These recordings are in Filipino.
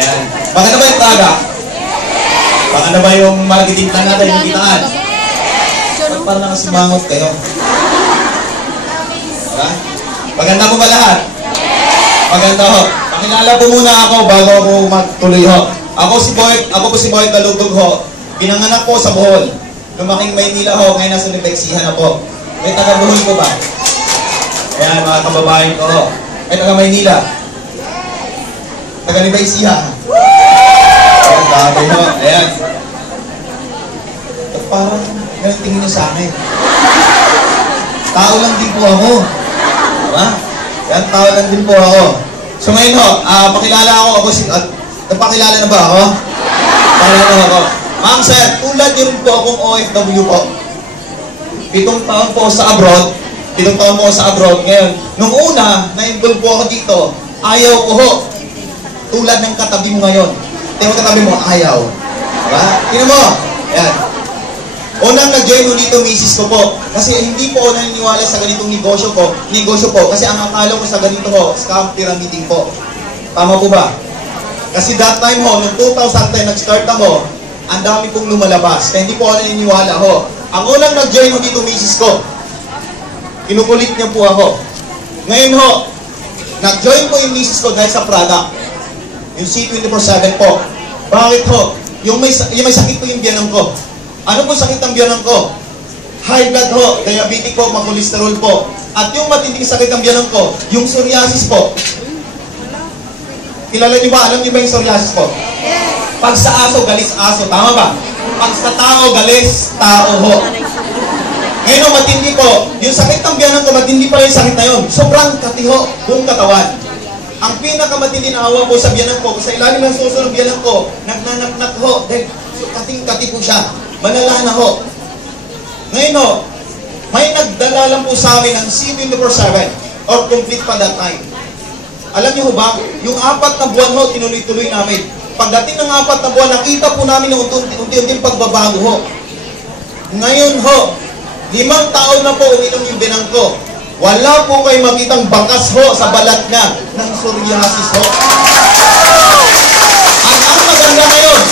Ayan. Maganda ba yung Praga? Maganda ba yung marketing plan natin, yung kitaan? Ba't parang nakasimangot kayo? Diba? Maganda po ba lahat? Maganda ho. Pakilala po muna ako bago ako magtuloy ho. Ako po si Boy Talugtog ho. Pinanganak po sa Bohol. Lumaking Maynila ho, ngayon nasa Libexihan na po. May taga Bohol po ba? Ayan, mga kababayan ko ho. May taga Maynila. Taga Libexihan. Ayan, bagay ho. Ayan. At parang ganun tingin nyo sa akin. Tao lang din po ako. Diba? Yan, tao lang din po ako. So ngayon ho, pakilala ako si... Napakilala na ba ako? Pakilala na ako. Ma'am sir, tulad nyo rin po akong OFW po. 7 taon po sa abroad. 7 taon po sa abroad. Ngayon, nung una, na-involve po ako dito, ayaw ko ho. Tulad ng katabi mo ngayon. Tingnan mo katabi mo, ayaw. Diba? Tingnan mo. Ayan. Unang nag-join mo dito, misis ko po. Kasi hindi po ako naniniwala sa ganitong negosyo po. Kasi ang akala ko sa ganito ho, scam pyramiding po. Tama po ba? Kasi that time ho, noong 2010 nag-start ako, ang dami pong lumalabas. Kaya hindi po ako naniniwala ho. Ang unang nag-join ho dito, misis ko. Kinukulit niya po ako. Ngayon ho, nag-join po yung misis ko dahil sa product. Yung C24/7 po. Bakit ho? Yung may sakit po yung biyanan ko. Ano po sakit ng biyanan ko? High blood ho, diabetic po, makolesterol po. At yung matinding sakit ng biyanan ko, yung psoriasis po. Kilala niyo ba? Alam niyo ba yung psoriasis po? Pag sa aso, galis aso. Tama ba? Pag sa tao, galis tao ho. Ngayon ho, matindi po. Yung sakit ng biyanan ko, matindi pala yung sakit na yun. Sobrang kati ho, buong katawan. Ang pinakamatindi na awa po sa biyanan ko, sa ilalim ng suso ng biyanan ko, nagnanaknak ho. Dahil kating-kati po siya. Malala na ho. Ngayon ho, may nagdala lang po sa amin ng C24/7 or complete pa that time. Alam niyo ho ba, yung 4 na buwan ho, tinuloy-tuloy namin. Pagdating ng 4 na buwan, nakita po namin ng unti-unting pagbabago ho. Ngayon ho, 5 taon na po uminom yung binang ko. Wala po kayo makitang bakas ho sa balat niya ng psoriasis ho. At ang maganda ngayon,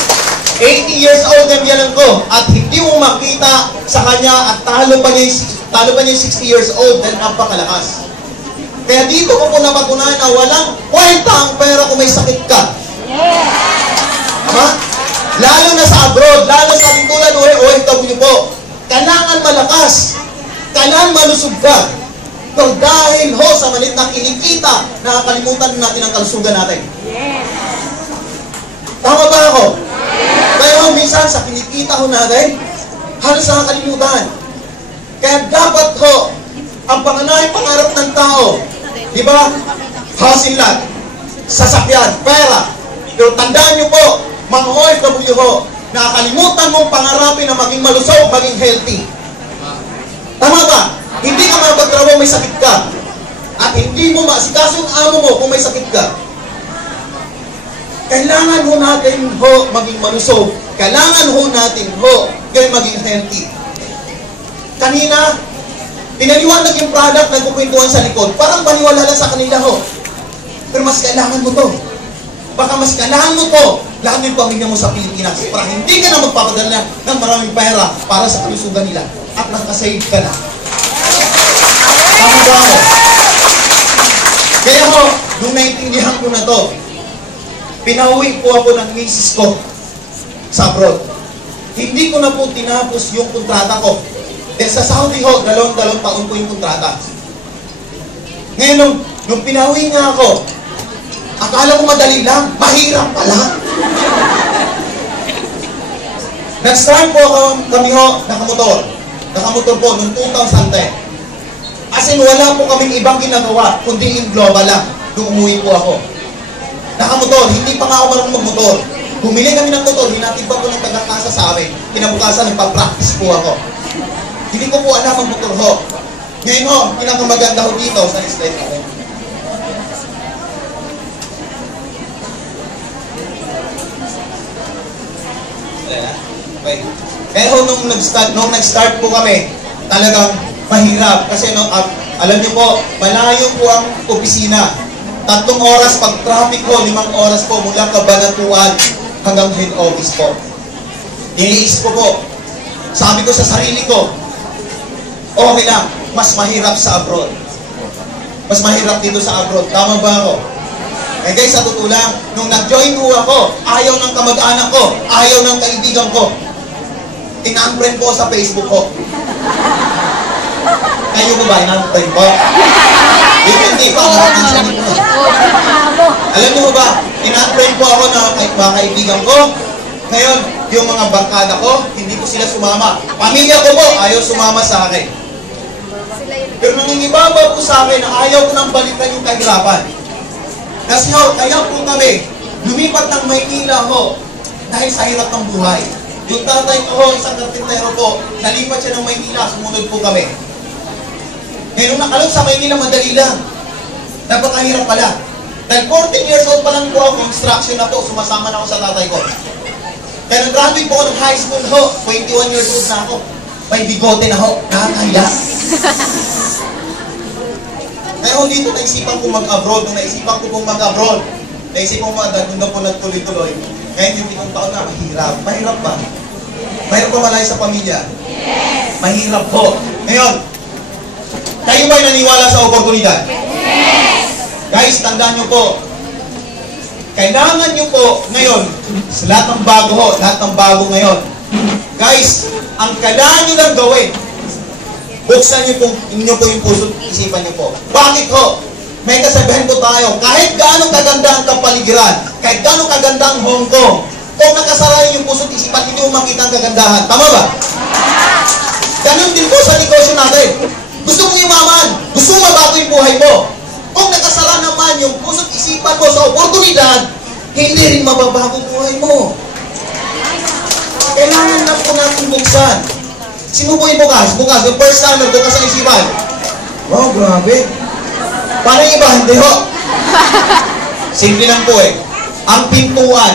80 years old ang biyanan ko at hindi mo makita sa kanya at talo pa niya yung 60 years old dahil napakalakas. Kaya dito ko po napatunayan na walang kwenta ang pera kung may sakit ka. Diba? Lalo na sa abroad, lalo sa ating tulad OFW po. Kailangan malakas. Kailangan malusog ka. Pero dahil ho sa malit na kinikita, nakakalimutan natin ang kalusugan natin. Tama ba ako? Kaya ho, minsan sa kinikita ho natin, halos nakakalimutan. Kaya dapat ho, ang panganayang pangarap ng tao, di ba? Hasilan, sasakyan, pera. Pero tandaan nyo po, mga OFW ho, nakakalimutan mong pangarapin na maging malusog, maging healthy. Tama ba? Hindi ka mapagtrabaho may sakit ka. At hindi mo maasikaso ang amo mo kung may sakit ka. Kailangan ho natin ho maging malusog. Kailangan ho natin ho maging healthy. Kanina, pinaliwanag yung product na kukwentuhan sa likod. Parang paniwala lang sa kanila ho. Pero mas kailangan mo to. Baka mas kailangan mo to. Lalo yung pamilya mo sa Pilipinas. Para hindi ka na magpapadala ng maraming pera para sa kalusugan nila. At nakasave ka na. Tama ba ako? Kaya ho, nung naintindihan ko na to, pinauwi po ako ng misis ko sa abroad. Hindi ko na po tinapos yung kontrata ko. Dahil sa Saudi ho, 2 taon po yung kontrata. Ngayon, nung pinauwi niya ako, akala ko madali lang, mahirap pala. Nag-start po kami ho, nakamotor. Nakamotor po noong 2010. As in, wala po kaming ibang ginagawa, kundi yung global lang. Nung umuwi po ako. Nakamotor, hindi pa nga ako marunong magmotor. Bumili kami ng motor, hinatid pa po ng taga-kasa sa amin. Kinabukasan, nagpa-practice po ako. Hindi ko po alam ang motor ho. Ngayon ho, pinakamaganda ho dito sa slide natin. Okay. Kaya ho, nung nag-start po kami, talagang mahirap. Kasi alam niyo po, malayo po ang opisina. 3 oras pag traffic ko, 5 oras po mula Cabanatuan hanggang head office po. Iniis ko po. Sabi ko sa sarili ko, okay lang, mas mahirap sa abroad. Mas mahirap dito sa abroad. Tama ba ako? Eh guys, sa totoo lang, nung nag-join ho ako, ayaw ng kamag-anak ko, ayaw ng kaibigan ko. In-unfriend ko sa Facebook ko. Kayo mo ba in-unfriend ko? Hindi pa, alam niyo ba, in-unfriend ko ako ng mga kaibigan ko. Ngayon, yung mga barkada ko, hindi ko sila sumama. Pamilya ko po, ayaw sumama sa akin. Pero nangingibaba po sa akin na ayaw ko nang balikan yung kahirapan. Kasi ho, kaya po kami, lumipat ng Maynila ho, dahil sa hirap ng buhay. Yung tatay ko ho, isang karpintero po, nalipat siya ng Maynila, sumunod po kami. Ngayon, nung nakalong sa Maynila, madali lang. Napakahirap pala. Dahil 14 years old pa lang po ako, construction na po, sumasama na ako sa tatay ko. Kaya nag-graduate po ako ng high school ho, 21 years old na ako. May bigote na ho, nakakahiya. Kaya ho dito, naisipan ko mag-abroad. Nung naisipan ko pong mag-abroad, naisipan ko doon na po nagtuloy-tuloy. Ngayon yung pitong taon na, mahirap. Mahirap ba? Mahirap ba malayo sa pamilya? Yes! Mahirap po. Ngayon, kayo ba'y naniwala sa oportunidad? Yes! Guys, tandaan nyo po, kailangan nyo po ngayon, sa lahat ng bago ho, lahat ng bago ngayon, guys, ang kailangan nyo lang gawin, buksan nyo po yung puso at isipan nyo po. Bakit ho? May kasabihan po tayo, kahit gaano kaganda ang kapaligiran, kahit gaano kaganda ang Hong Kong, kung nakasara yung puso at isipan, hindi mo makita ang kagandahan. Tama ba? Ganun din po sa negosyo natin. Gusto mong yumaman, gusto mong mabago yung buhay mo. Kung nakasara naman yung puso at isipan mo sa oportunidad, hindi rin mababago buhay mo. Kailangan lang po natin buksan. Sinubuhin bukas, yung first timer, bukas ang isipan. Wow, grabe. Paano yung iba? Hindi ho. Simple lang po eh. Ang pintuan,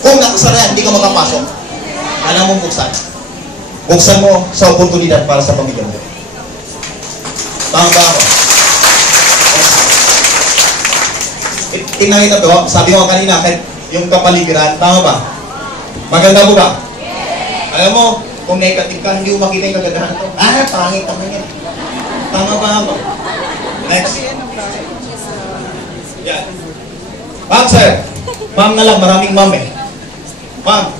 kung nakasara, hindi ka makapasok. Alam mong buksan. Buksan mo sa oportunidad para sa pamilya mo. Tama ba ako? Tingnan kita to, sabi ko kanina, yung kapaligiran, tama ba? Maganda po ba? Yes. Alam mo, kung negative ka, hindi mo makita yung kagandahan ito. Pangit naman yan. Tama ba ako? Next. Yan. Ma'am, sir. Ma'am na lang, maraming ma'am eh. Ma'am,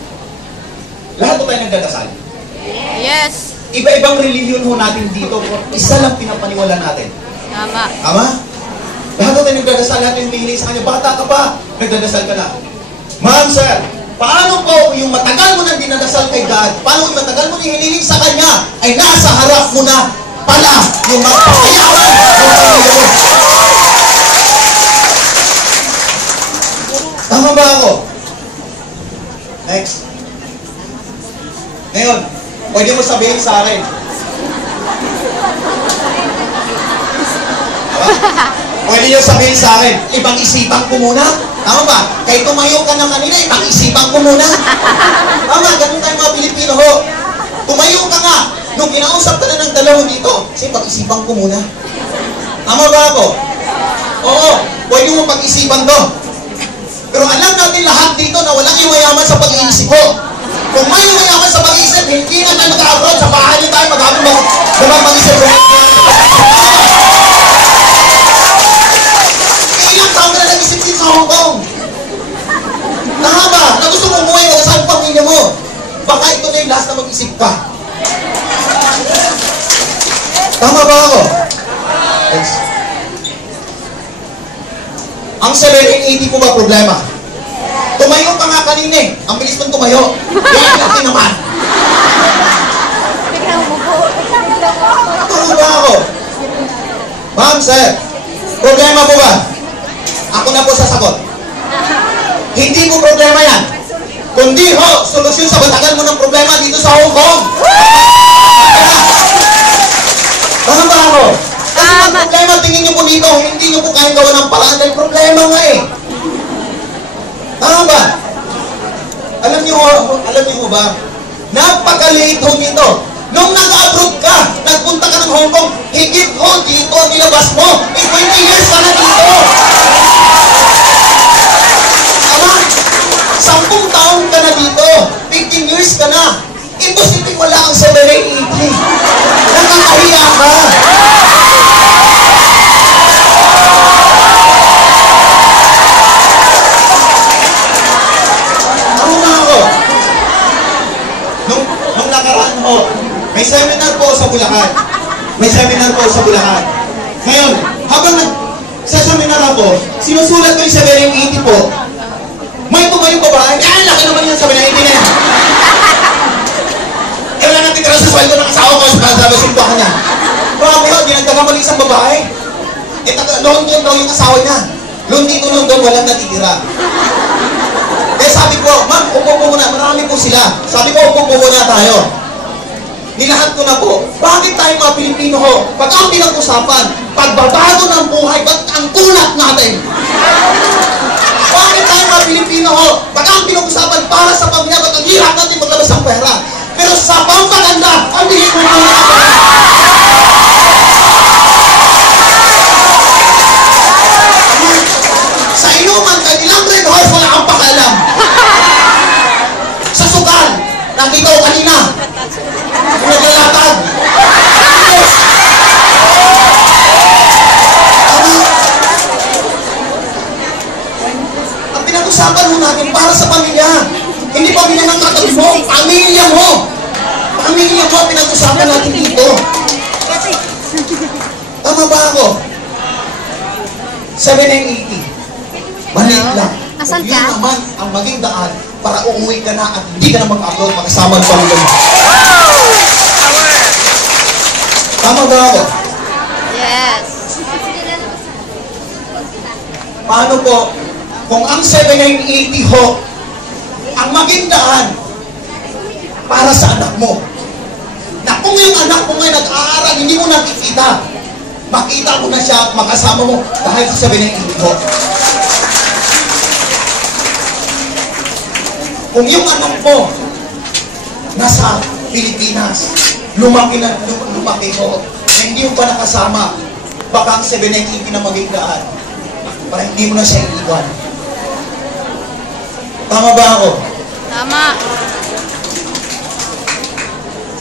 lahat po tayo nagdadasal. Yes. Iba-ibang religion ho natin dito, isa lang pinapaniwala natin. Tama. Tama? Lahat po tayo nagdadasal, lahat yung humihiling sa kanya. Bata ka pa, nagdadasal ka na. Ma'am, sir, paano po yung matagal mo nang dinadasal kay God, paano yung matagal mo nang hinihiling sa kanya, ay nasa harap mo na pala yung magpapayawan ng pamilya mo. Tama ba ako? Next. Ngayon, pwede mo sabihin sa akin. Pwede nyo sabihin sa akin, ibang isipan ko muna. Tama ba? Kahit tumayo ka na kanina, ibang isipan ko muna. Tama, ganun tayo mga Pilipino ho. Tumayo ka nga. Nung kinausap ka na ng dalawa dito, kasi pag-isipan ko muna. Tama ba ako? Oo, pwede mo pag-isipan to. Pero alam natin lahat dito na walang iwayaman sa pag-iisip ko. Kung may iwayaman sa pag-iisip, hindi na tayo mag-abroad sa bahay niyo tayo mag-isip. Ilang taon ka na nag-isip din sa Hong Kong. Tama ba? Na gusto mo umuwi o saan pamilya mo? Baka ito na yung last na mag-isip ka. Tama ba ako? Yes. Ang 780 po ba problema? Tumayo ka nga kanina eh. Ang bilis mong tumayo. Yan natin naman. Tama ba ako? Ma'am, sir, problema po ba? Ako na po sasagot. Hindi po problema yan. Kundi ho, solusyon sa matagal mo ng problema dito sa Hong Kong. Tama ba ako? Kasi ang problema, tingin nyo po dito, hindi nyo po kayang gawa ng paraan dahil problema nga eh. Tama ba? Alam nyo ba, napakaliit ho nito. Nung nag-abroad ka, nagpunta ka ng Hong Kong, higit ho dito ang nilabas mo. 20 years ka na dito. Tama? 10 taon ka na dito. 15 years ka na. Imposible wala kang 780. Nakakahiya ka. Ano na ako? Nung nakaraan ho, may seminar po sa Bulacan. Ngayon, habang sa seminar ako, sinusulat ko yung 780 po. May tumayong babae. Laki naman yung 780 na yan. Wala natin tira sa sweldo ng asawa ko sa simpa ka niya. Grabe ho, dinagdagan isang babae. Noon daw yung asawa niya. Noon doon, walang natitira. Kaya sabi ko, ma'am, upo po muna. Marami po sila. Sabi ko, upo po muna tayo. Nilahat ko na po, bakit tayo mga Pilipino ho, pag ang pinag-usapan, pagbabago ng buhay, ba't ang tulad natin? Bakit tayo mga Pilipino ho, pag ang pinag-usapan para sa pamilya, ba't ang hirap natin maglabas ng pera? Pero sa pampaganda, ang bilhin mo mga sa inuman, kahit ilang red horse, wala kang pakialam. Sa sugal, nakita ko kanina, naglalatag. Ang pinag-usapan mo natin para sa pamilya. Hindi pamilya ng katabi mo, pamilya mo. Pamilya mo, pinag-usapan natin dito. Tama ba ako? 780. Maliit lang. Asan Yun ka? naman ang maging daan para uuwi ka na at hindi ka na mag-upload makasama ang pamilya mo. Tama ba ako? Yes. Paano po? Kung ang 780 ho, ang maging daan para sa anak mo. Na kung yung anak mo ngayon nag-aaral, hindi mo nakikita. Makita mo na siya at makasama mo dahil sa 780 ho. Kung yung anak mo nasa Pilipinas, lumaki ko, na hindi mo pa nakasama, baka ang 780 na maging daan para hindi mo na siya iiwan. Tama ba ako? Tama.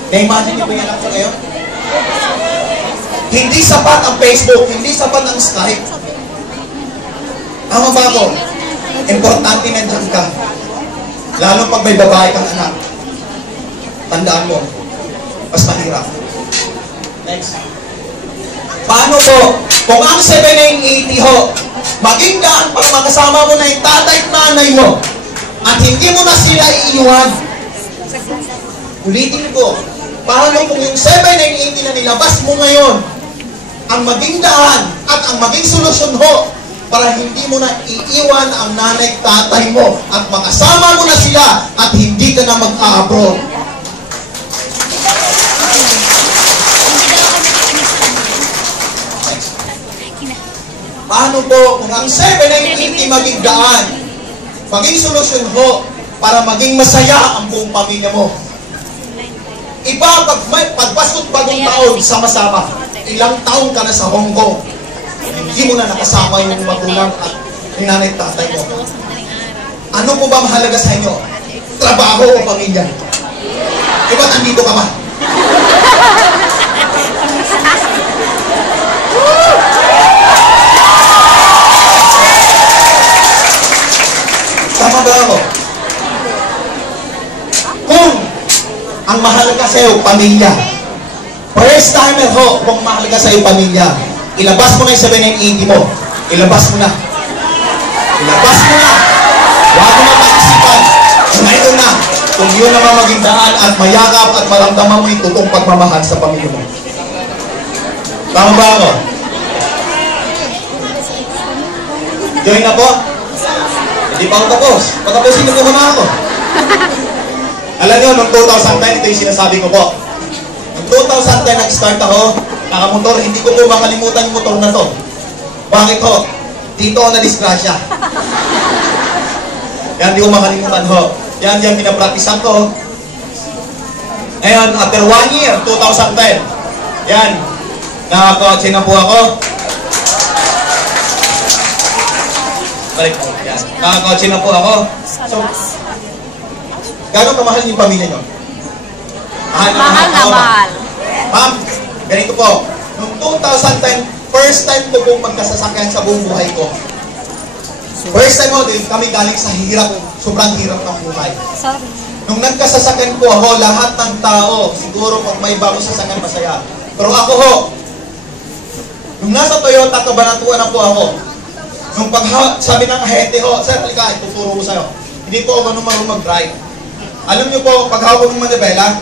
Na-imagine niyo ba yan ako ngayon? Hindi sapat ang Facebook, hindi sapat ang Skype. Tama ba ako? Importante nandiyan ka. Lalo pag may babae kang anak. Tandaan mo, mas mahirap. Next. Paano po? Kung ang 780 ho, maging daan pag makasama mo na yung tatay at nanay mo, at hindi mo na sila iiwan. Ulitin ko, paano kung yung 780 na nilabas mo ngayon, ang maging daan at ang maging solusyon ho, para hindi mo na iiwan ang nanay at tatay mo, at makasama mo na sila, at hindi ka na mag-abroad. Paano po kung ang 780 maging daan, maging solusyon ho para maging masaya ang buong pamilya mo? Iba pagpasok bagong taon sama-sama, ilang taon ka na sa Hong Kong, hindi mo na nakasama yung magulang at yung nanay at tatay mo. Ano po ba mahalaga sa inyo? Trabaho o pamilya? Iba't andito ka ba? Tama ba ako? Kung ang mahalaga sa iyo, pamilya. First timer ho, kung mahalaga sa iyo, pamilya. Ilabas mo na yung 780 mo. Ilabas mo na. Ilabas mo na. Huwag mo mag-isipan. Ngayon na. Kung yun naman maging daan at mayakap at maramdaman mo yung totoong pagmamahal sa pamilya mo. Tama ba ako? Join na po. Hindi pa ako tapos. Patapusin niyo muna ako. Alam niyo, noong 2010, ito yung sinasabi ko po. Noong 2010, nag-start ako, nakamotor, hindi ko po makalimutan yung motor na to. Bakit ho? Dito ako na-disgrasya. Yan, hindi ko makalimutan ho. Yan, pinapraktisan ko. Ngayon, after 1 year, 2010. Yan. Nakakotse na po ako. Balik po. Yan. Nakakotse na po ako. So, gano'ng kamahal yung pamilya nyo? Mahal na mahal. Ma'am, ganito po. Noong 2010, first time ko pong magkasasakyan sa buong buhay ko. First time mo, kami galing sa hirap, sobrang hirap ng buhay. Nung nagkasasakyan po ako, lahat ng tao, siguro pag may bago sasakyan, masaya. Pero ako ho, nung nasa Toyota, Cabanatuan na po ako. Nung sabi ng ahente ho, sir, halika, ituturo ko sa'yo. Hindi po ako ganun marunong mag-drive. Alam niyo po, pag hawak ng manibela,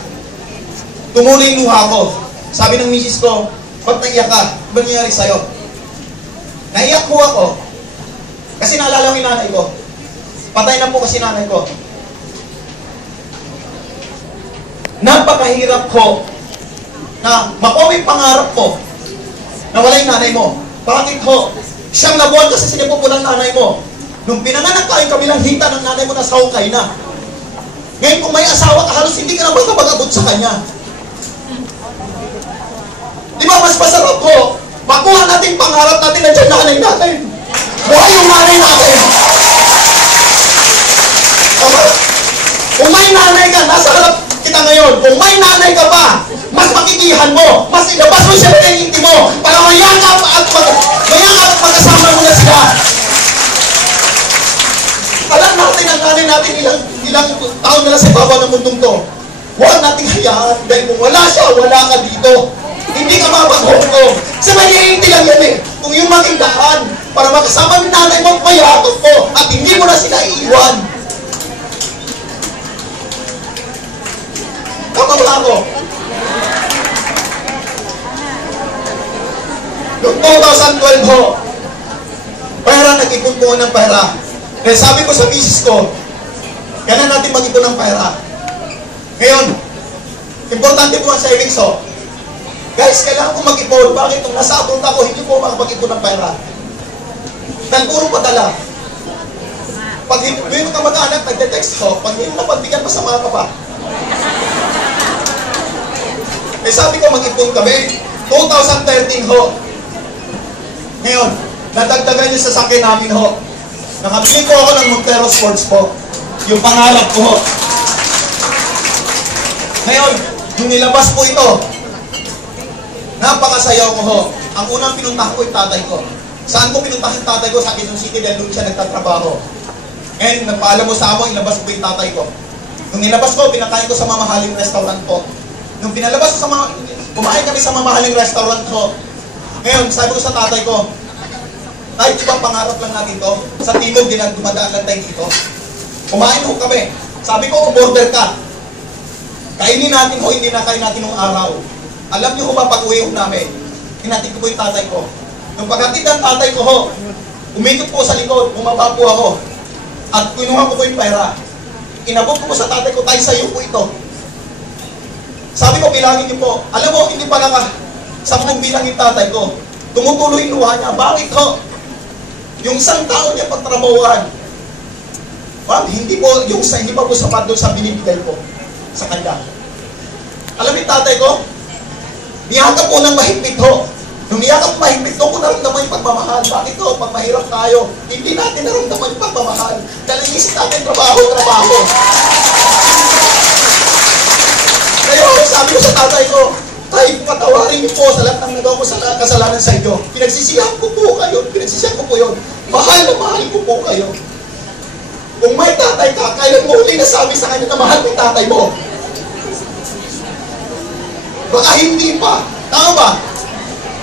tumuloy yung luha ko. Sabi ng misis ko, ba't naiyak ka? Ano ba nangyari sa'yo? Naiyak po ako. Kasi naalala ko yung nanay ko. Patay na po kasi nanay ko. Napakahirap ko na makuha yung pangarap ko na wala yung nanay mo. Bakit ho? Siyang nabuhan kasi sinipo po ng nanay mo. Nung pinanganak ka, yung kabilang hita ng nanay mo, nasa hukay na. Ngayon kung may asawa ka, halos hindi ka na magkabagabot sa kanya. Di ba mas masarap ko? Makuha natin pangarap natin na dyan nanay natin. Buhay yung nanay natin. Tama? Kung may nanay ka, nasa harap kita ngayon. Kung may nanay ka pa, mas makikihan mo. Mas ilabas mo siya ng inti mo para mayakap at magkasama mo na sila. Alam natin ang nanay natin ilang taon na lang sa baba ng mundong to. Huwag nating hayaan dahil kung wala siya, wala ka dito. Hindi ka mapag-hongkong. Sa maliinti lang yan eh. Kung yung maging daan para makasama ng nanay mo, mayakot mo at hindi mo na sila iiwan. Tama ba ako? Noong 2012 ho, pera, nag-ipon po ng pera. Kaya sabi ko sa misis ko, kailan natin mag-ipon ng pera. Ngayon, importante po ang savings ho. Guys, kailangan ko mag-ipon. Bakit? Nung nasa abroad ako, hindi po makapag-ipon ng pera. Dahil puro padala. Pag hindi mo ka mag-anak, nagde-text ko, pag hindi mo napagbigyan, masama ka pa. Eh sabi ko, mag-ipon kami. 2013 ho. Ngayon, nadagdagan yung sasakyan namin ho. Nakabili ko ako ng Montero Sports po. Yung pangarap ko ho. Ngayon, yung nilabas po ito, napakasayaw ko ho. Ang unang pinuntahan ko yung tatay ko. Saan ko pinuntahan yung tatay ko? Sa Quezon City dahil doon siya nagtatrabaho. Ngayon, nagpaalam mo sa amo, ilabas ko yung tatay ko. Nung nilabas ko, pinakain ko sa mamahaling restaurant po. Nung pinalabas ko sa kumain kami sa mamahaling restaurant ko. Ngayon, sabi ko sa tatay ko, ay, di ba pangarap lang natin to? Sa timog, dumadaan lang tayo dito. Kumain ho kami. Sabi ko, umorder ka. Kainin natin ho, hindi na kain natin ng araw. Alam niyo ho ba, pag-uwi ho namin, hinatid ko po yung tatay ko. Nung paghatid ng tatay ko ho, umikot po sa likod, bumaba po ako. At kinuha ko po yung pera. Inabot ko po sa tatay ko, tayo sa'yo po ito. Sabi ko, bilangin niyo po. Alam mo, hindi pa lang 10 bilang yung tatay ko. Tumutuloy yung luha niya. Bakit ho? Yung isang taon niya pagtrabahuan. Ma'am, hindi pa po sapat doon sa binibigay ko sa kanya. Alam mo yung tatay ko? Niyakap po ng mahigpit ho. Nung niyakap mahigpit, doon ko naramdaman yung pagmamahal. Bakit ho? Pag mahirap tayo, hindi natin naramdaman yung pagmamahal. Dahil isip natin, trabaho. Kaya sabi ko sa tatay ko, tay, patawarin niyo po sa lahat ng nagawa ko sa kasalanan sa inyo. Pinagsisihan ko po yun. Mahal na mahal ko po kayo. Kung may tatay ka, kailan mo huli nasabi sa kanya na mahal mo yung tatay mo? Baka hindi pa. Tama ba?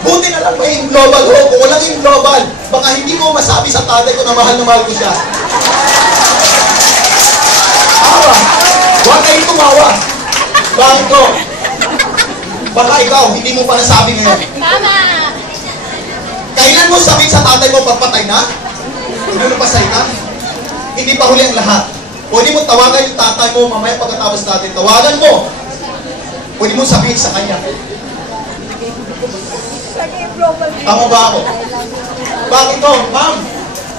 Buti na lang may global ho. Kung walang yung global, baka hindi ko masabi sa tatay ko na mahal ko siya. Tama ba? Huwag kayong tumawa. Bakit ko? Baka ikaw, hindi mo pa nasabi ngayon. Tama! Kailan mo sabihin sa tatay mo, pagpatay na? Hindi mo pasay na? Hindi pa huli ang lahat. Pwede mo tawagan yung tatay mo mamaya pagkatapos natin. Tawagan mo. Pwede mo sabihin sa kanya. Tama ba ako? Bakit to? Ma'am,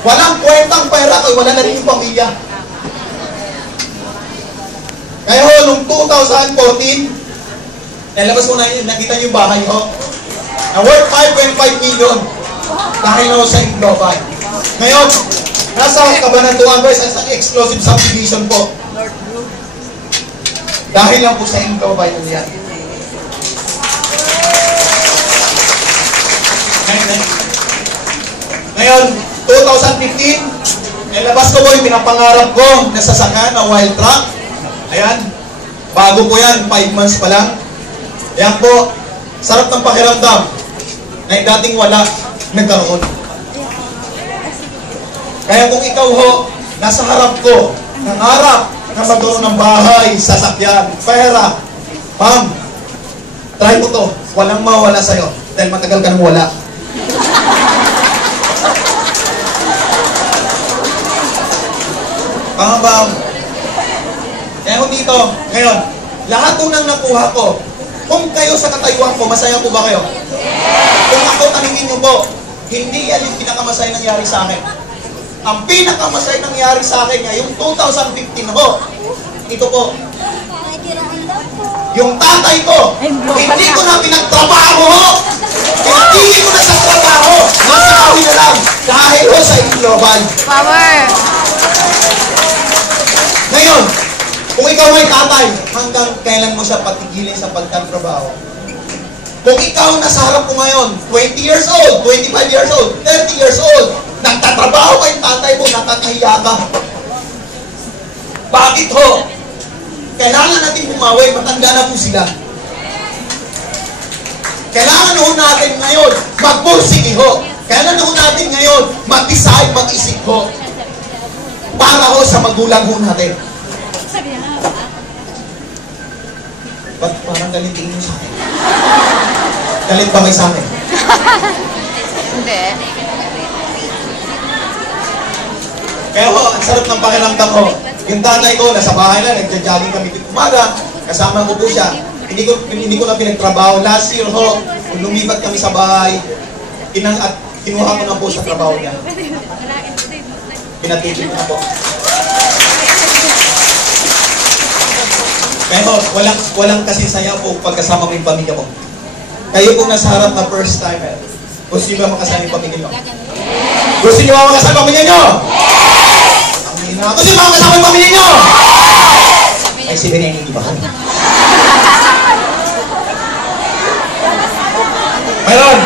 walang kwentang pera kung wala na rin yung pamilya. Kaya ho, nung 2014, Nalabas ko na yun, nakita niyo yung bahay ko. Na worth 5.5 million. Dahil ako sa Global. Ngayon, nasa Cabanatuan West as an exclusive subdivision po. Dahil lang po sa Global yan. Ngayon, 2015, nilabas ko po yung pinapangarap ko na sasakyan na wild truck. Ayan. Bago po yan, 5 months pa lang. Ayan po, sarap ng pakiramdam na yung dating wala, nagkaroon. Kaya kung ikaw ho, nasa harap ko, nangarap na magkaroon ng bahay, sasakyan, pera, ma'am, try mo to. Walang mawala sa'yo dahil matagal ka nang wala. Tama ba? Kaya kung dito, ngayon, lahat po nang nakuha ko, kung kayo sa katayuan ko, masaya po ba kayo? Kung ako taningin nyo po, hindi yan yung pinakamasaya nangyari sa akin. Ang pinakamasaya nangyari sa akin niya, yung 2015 ho, ito po, yung tatay ko, hindi ko na pinagtrabaho ho, hindi ko na sa trabaho, nasa awi na lang, dahil ho sa Global. Power! Ngayon, kung ikaw ay tatay, hanggang kailan mo siya patigilin sa pagtatrabaho? Kung ikaw nasa harap ko ngayon, 20 years old, 25 years old, 30 years old, nagtatrabaho ka yung tatay mo, nakakahiya ka. Bakit ho? Kailangan natin bumawi, matanda na po sila. Kailangan ho natin ngayon, magpursige ho. Kailangan ho natin ngayon, mag-decide, mag-isip ho. Para ho sa magulang ho natin. Ba't parang galit tingin sa akin? Galit ba kayo sa akin? Hindi. Kaya ho, ang sarap ng pakiramdam ko. Yung tatay ko, nasa bahay na, nagja-jogging kami umaga, kasama ko po siya. Hindi ko na pinagtrabaho. Last year ho, kung lumipat kami sa bahay, at kinuha ko na po sa trabaho niya. Pinatigil ko na po. Pero walang kasi saya po pagkasama mo yung pamilya mo. Kayo kung nasa harap na first timer, gusto niyo ba makasama yung pamilya nyo? Gusto niyo ba makasama yung pamilya nyo? Ang hina. Gusto niyo ba makasama yung pamilya nyo? Ay, si Benny, hindi ba? Mayroon!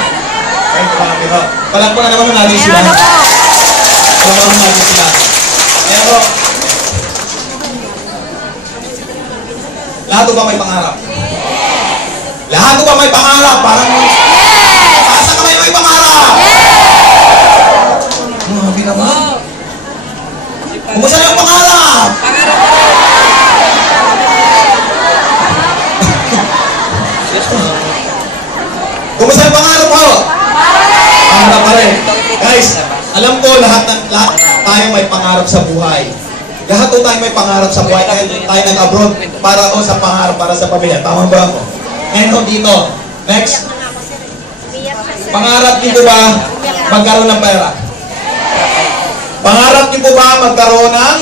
Ay, marami ho. Palakpan na naman natin sila. Palakpan na natin sila. Kaya ho, lahat ko ba may pangarap? Lahat ko ba may pangarap? Parang, asa ka may pangarap? Grabe naman. Kumusta na yung pangarap? Kumusta yung pangarap mo? Pangarap pa rin. Guys, alam ko lahat tayo may pangarap sa buhay. Lahat po tayo may pangarap sa buhay. Tayo nag-abroad para o sa pangarap, para sa pamilya. Tama ba ako? Ngayon dito. Next. Pangarap niyo po ba magkaroon ng pera? Pangarap niyo po ba magkaroon ng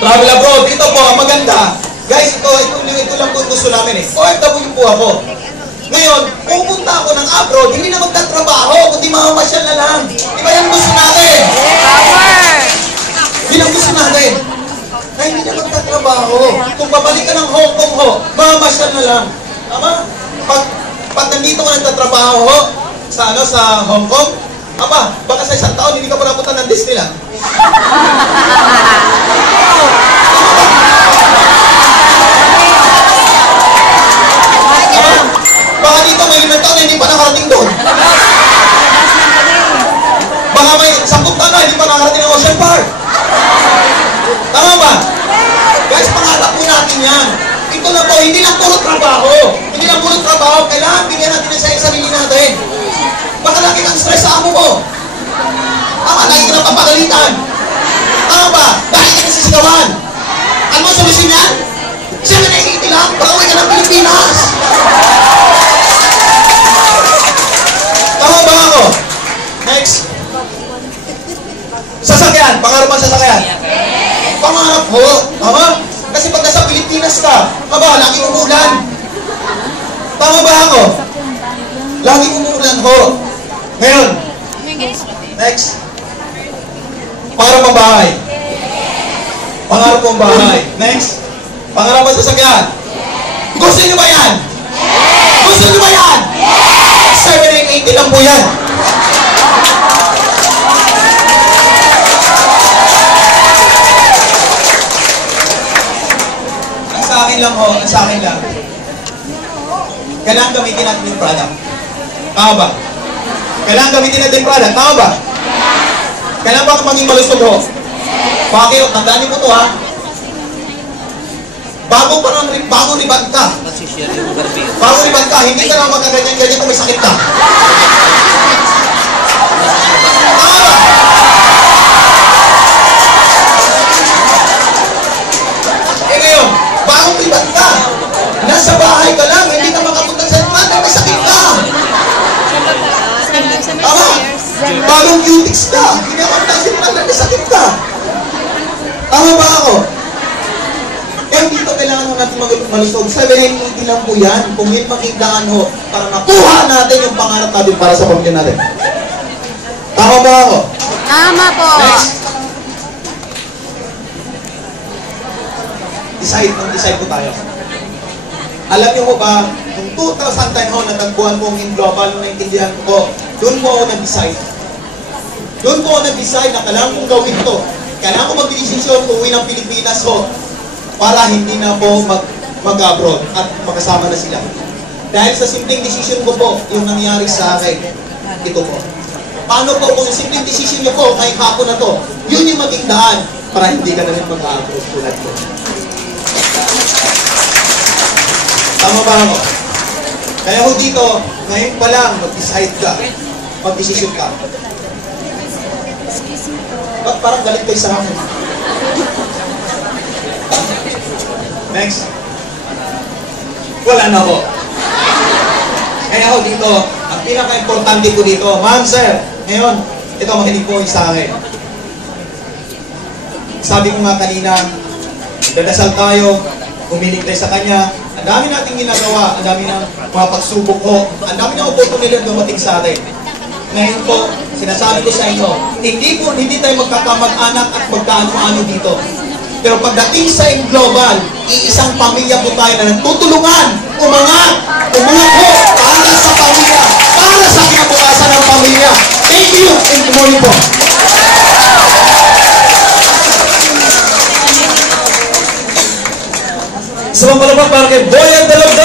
travel abroad? Ito po, maganda. Guys, ito lang po gusto namin eh. OFW po ako. Ngayon, pupunta ako ng abroad, hindi na magtatrabaho, kundi mamamasyal na lang. Di ba yan gusto natin? Power! Yun ang gusto natin. Na hindi na magtatrabaho. Kung babalik ka ng Hong Kong ho, mamamasyal na lang. Tama? Pag nandito ka nagtatrabaho ho, sa Hong Kong, baka sa isang taon, hindi ka pa napunta ng Disneyland. Baka dito may 5 taon na hindi pa nakarating doon. Baka may 10 taon na hindi pa nakarating ng Ocean Park. Tama ba? Guys, pangarap po natin yan. Ito na po, hindi lang puro trabaho. Hindi lang puro trabaho. Kailangan bigyan natin sa sarili natin. Baka lagi kang stress sa amo mo. Tama, lagi ka nang papagalitan. Tama ba? Dahil ka nasisigawan. Ano mo solusyon yan? Siya na naikiti lang, pauwi ka ng Pilipinas. Tama ba ako? Next. Sasakyan. Pangarap ang sasakyan. Pangarap ho. Tama? Kasi pag nasa Pilipinas ka, laging umulan. Tama ba ako? Lagi umuulan ho. Ngayon, next. Pangarap ang bahay. Pangarap ang bahay. Next. Pangarap ang sasakyan. Gusto niyo ba yan? Gusto niyo ba yan? 780 lang po yan. Ang sa akin lang ho, ang sa akin lang. Kailangan gamitin natin yung product. Tama ba? Kailangan gamitin natin yung product. Tama ba? Kailangan ba maging malusog ho? Bakit? Tandaan niyo po ito ha. Bago ribad ka. Bago ribad ka, hindi ka na magkaganyan-ganyan kung may sakit ka. Tama ba? Eh ngayon, bago ribad ka, nasa bahay ka lang, hindi ka makapunta sa ribad, may sakit ka. Tama? Bagong cutics ka, hindi ka makapunta sa ribad, may sakit ka. Tama ba ako? Kaya dito kailangan natin malusog. 780 lang po yan. Kung yun makiklaan ho, para makuha natin yung pangarap natin para sa pamilya natin. Tama ba ako? Tama po. Next. Decide po tayo. Alam niyo po ba, nung 2010 ho, natagpuan po ang global, nung naintindihan ko, doon po ako nag-decide. Doon po ako nag-decide na kailangan kong gawin ito. Kailangan ko mag-desisyon uwi ng Pilipinas ho, para hindi na po mag-abroad at makasama na sila. Dahil sa simpleng decision ko po, yung nangyari sa akin, ito po. Paano po kung yung simpleng decision niyo po, ngayong hapon na to, yun yung maging daan para hindi ka na rin mag-abroad tulad ko. Tama ba ako? Kaya ho dito, ngayon pa lang, mag-decide ka, mag-decision ka. Ba't parang galit kayo sa akin? Next. Wala na po. Kaya ako dito, ang pinaka-importante ko dito, ma'am, sir, ngayon, ito makinig po sa akin. Sabi ko nga kanina, dadasal tayo, umilig tayo sa Kanya, ang dami nating ginagawa, ang dami ng mga pagsubok ko, ang dami ng oportunidad dumating sa atin. Ngayon po, sinasabi ko sa inyo, hindi tayo magkakamag-anak at magkaano-ano dito. Pero pagdating sa global, iisang pamilya po tayo na nagtutulungan, umangat po para sa pamilya, para sa kinabukasan ng pamilya. Thank you, and good morning po. Sa mga palabang para kay Boy and Dalagdag.